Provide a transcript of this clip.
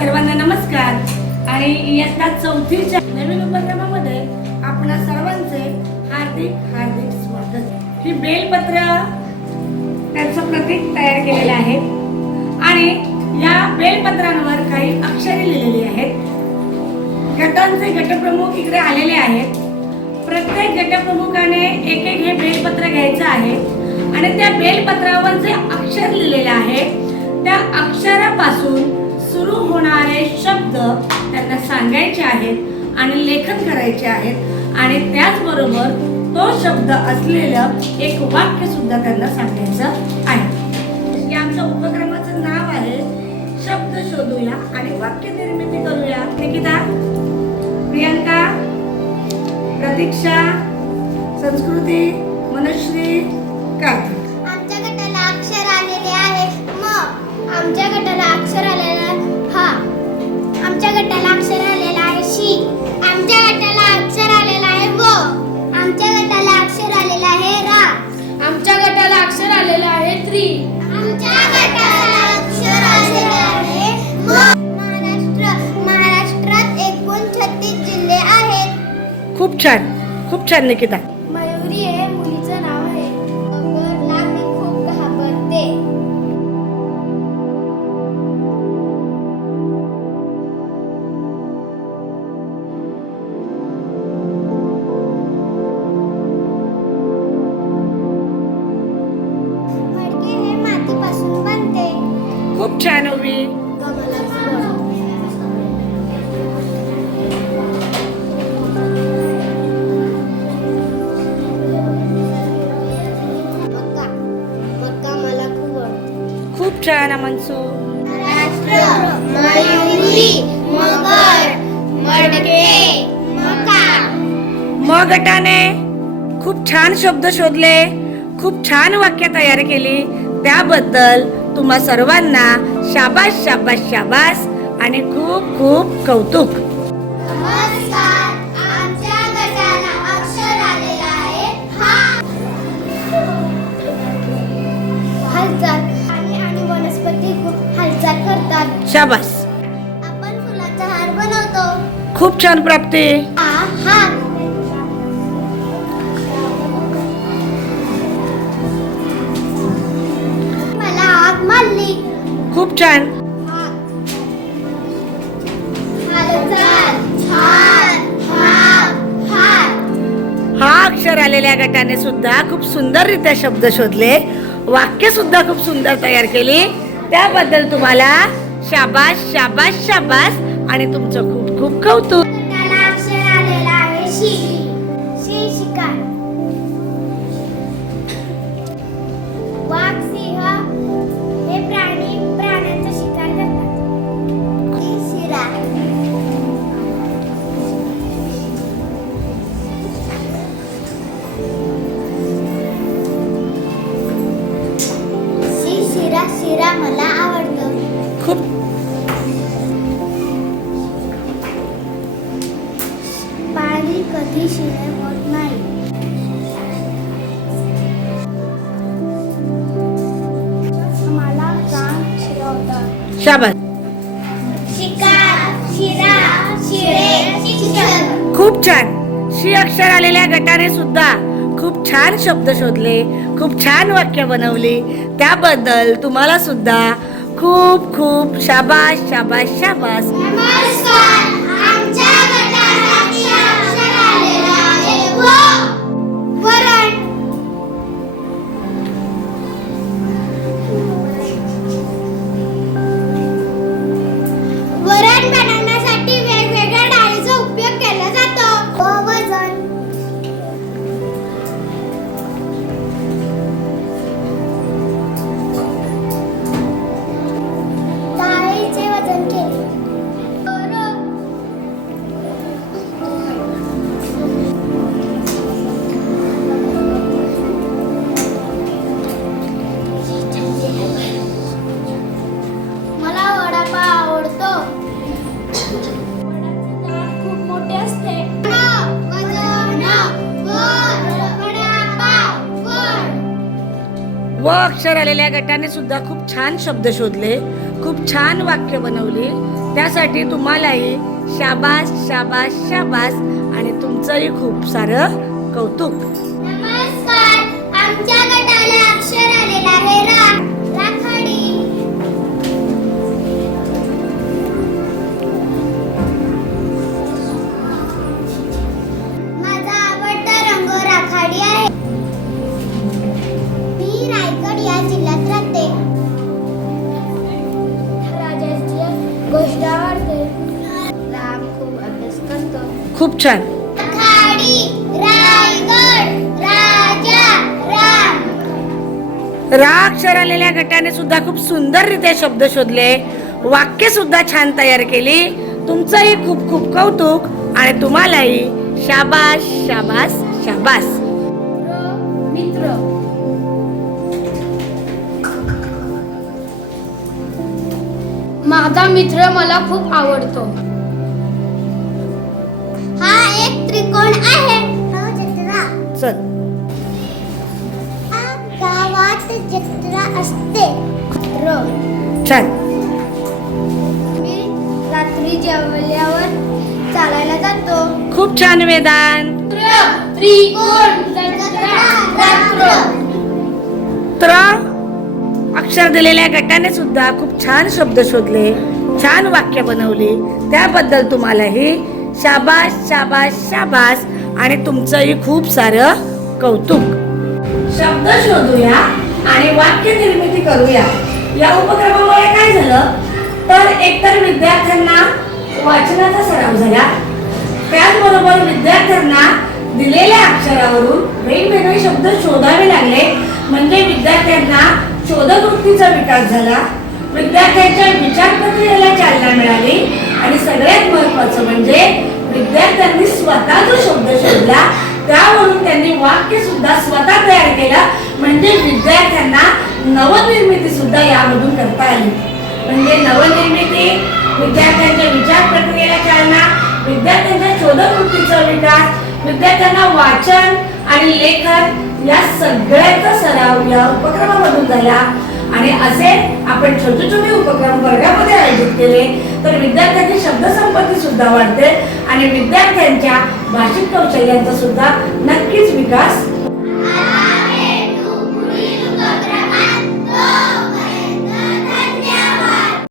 सर्वांना नमस्कार. आणि इयत्ता चौथीच्या नवीन उपक्रमामध्ये आपणा सर्वांचे हार्दिक हार्दिक स्वागत. ही बेलपत्र त्यांचं प्रतीक तयार केलेलं आहे. आणि या बेलपत्रांवर काही अक्षरे लिहिलेली आहेत. गटांचे गटप्रमुख इकडे आलेले आहेत. प्रत्येक गटप्रमुखाने एक एक हे बेलपत्र घ्यायचं आहे. आणि त्या बेलपत्रावर जे अक्षर लिहिलेलं आहे त्या अक्षरापासून सुरू होणारे शब्द त्यांना सांगायचे आहेत आणि लेखन करायचे आहेत. आणि त्याचबरोबर तो शब्द असलेलं एक वाक्य सुद्धा त्यांना सांगायचं आहे. या आमच्या उपक्रमाचं नाव आहे शब्द शोधूया आणि वाक्य निर्मिती करूया. निकिता प्रियंका प्रतीक्षा संस्कृती आमच्या गटाला अक्षर आलेले आहे म महाराष्ट्र महाराष्ट्रात एकूण छत्तीस जिल्हे आहेत. खूप छान खूप छान निकिता. खूप छान खूप छान मनसू. महाराष्ट्र म गटाने खूप छान शब्द शोधले खूप छान वाक्य तयार केली. त्याबद्दल तुम्हा सर्वांना शाबास शाबास शाबास आणि खूप खूप कौतुक. शाबास. आपण फुलाचा हार बनवतो. खूप छान प्राप्ती. खूप छान. हा अक्षर आलेल्या गटाने सुद्धा खूप सुंदररित्या शब्द शोधले. वाक्य सुद्धा खूप सुंदर तयार केली. त्याबद्दल तुम्हाला शाबास शाबास शाबास आणि तुमचं खूप खूप कौतुक. शाबास. खूप छान. शी अक्षर आलेल्या गटाने सुद्धा खूप छान शब्द शोधले खूप छान वाक्य बनवली. त्याबद्दल तुम्हाला सुद्धा खूप खूप शाबास शाबास शाबास. व अक्षर आलेल्या गटाने सुद्धा खूप छान शब्द शोधले खूप छान वाक्य बनवली. त्यासाठी तुम्हालाही शाबास शाबास शाबास आणि तुमचंही खूप सारं कौतुक. नमस्कार. आमच्या गटाला अक्षर आलेला आहे. खूप छान. रा अक्षर आलेल्या गटाने सुद्धा खूप सुंदररित्या शब्द शोधले. वाक्य सुद्धा छान तयार केली. तुमचंही खूप खूप कौतुक आणि तुम्हालाही शाबास शाबास शाबास. मित्र. माझा मित्र मला खूप आवडतो. चल. गावात जत्रा असते. र छान मी रात्री जेवल्यावर चालायला जातो. खूप छान रात्र. तर अक्षर दिलेल्या गटाने सुद्धा खूप छान शब्द शोधले छान वाक्य बनवली. त्याबद्दल तुम्हालाही शाबास शाबास शाबास. आणि तुमचंही खूप सारं कौतुक. शब्द शोधूया आणि वाक्य निर्मिती करूया. या उपक्रमामुळे काय झालं? तर एकतर विद्यार्थ्यांना वाचनाचा सराव झाला. त्याचबरोबर विद्यार्थ्यांना दिलेल्या अक्षरावरून वेगवेगळे शब्द शोधावे लागले. म्हणजे विद्यार्थ्यांना शोधवृत्तीचा विकास झाला. विद्यार्थ्यांच्या विचार प्रक्रियेला चालना मिळाली. आणि सगळ्यात महत्वाचं म्हणजे विद्यार्थ्यांनी स्वतः जो शब्द शोधला त्यावरून त्यांनी वाक्य सुद्धा स्वतः तयार केलं. म्हणजे विद्यार्थ्यांना नवनिर्मिती सुद्धा यामधून करता आली. म्हणजे नवनिर्मिती विद्यार्थ्यांच्या विचार प्रक्रियेला चालना विद्यार्थ्यांच्या शोधवृत्तीचा विकास विद्यार्थ्यांना वाचन आणि लेखन या सगळ्याचा सराव या उपक्रमामधून झाला. आणि असे आपण छोटे छोटे उपक्रम वर्गामध्ये आयोजित केले तर विद्यार्थ्यांची शब्दसंपत्ती सुद्धा वाढते आणि विद्यार्थ्यांच्या भाषिक कौशल्यांचा सुद्धा नक्कीच विकास